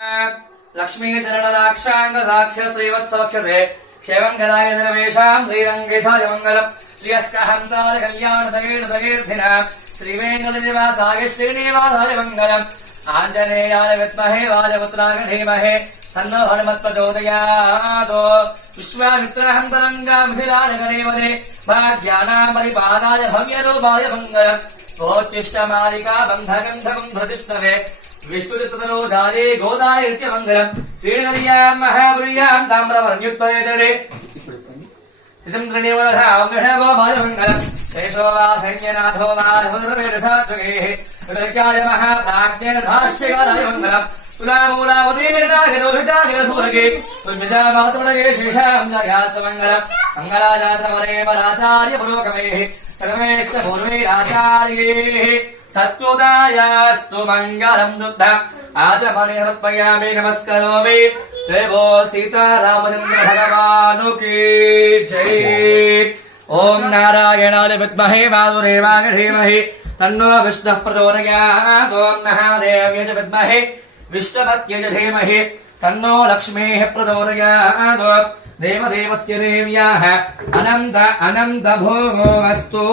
लक्ष्मी चरणलाक्षांग साक्ष श्रीवत्सवक्षसे क्षेमंगलाय सर्वेषां श्रीरंगेशाय मंगलम् श्रियस्कहंसाय कल्याण सगीर्थिना श्रीवेंकटनिवासाय श्रीनिवासाय मंगलम् आंजनेयाय विद्महे वाजपुत्राय धीमहि तन्नो हनुमत्प्रचोदयात् विश्वामित्रहं तरङ्गामिथिलानगरेवदे भाग्यानां परिपादाय भव्यरूपाय मंगलम् ओच्चिष्टमालिका बन्धगन्धबन्धतिष्ठवे विष्णुचित्तरोधारे गोदायित्यमङ्गलम् श्रीनद्यां महापुर्यां ताम्रवर्ण्युक्तयतडे चिदम्त्रिनिवनधाम्निषगो भाजमङ्गलम् शेषो वा सैन्यनाथो वा समुद्रवेदसात्वगेः विदर्क्याय महाप्राज्ञेन भाष्यकाराय मङ्गलम् तुलामूलावतीर्णागिरोहितागिरसूरगे तुल्यजामातुमणगे शेषां जयात्मङ्गलम् मङ्गलाजातमरे मलाचार्य पुरोगमेः सर्वेष्टपूर्वैराचार्येः सत्योदायास्तु मङ्गलम् दुग्ध आचमने समर्पयामि नमस्करोमि जय भो सीतारामचन्द्र भगवानुकी जय। ओम नारायणाय विद्महे वासुदेवाय धीमहि तन्नो विष्णुः प्रचोदयात्। ओम महादेव्यै च विद्महे विष्णुपत्यै च धीमहि तन्नो लक्ष्मीः प्रचोदयात्। देवदेवस्य देव्याः अनन्त अनन्त भोगोऽस्तु।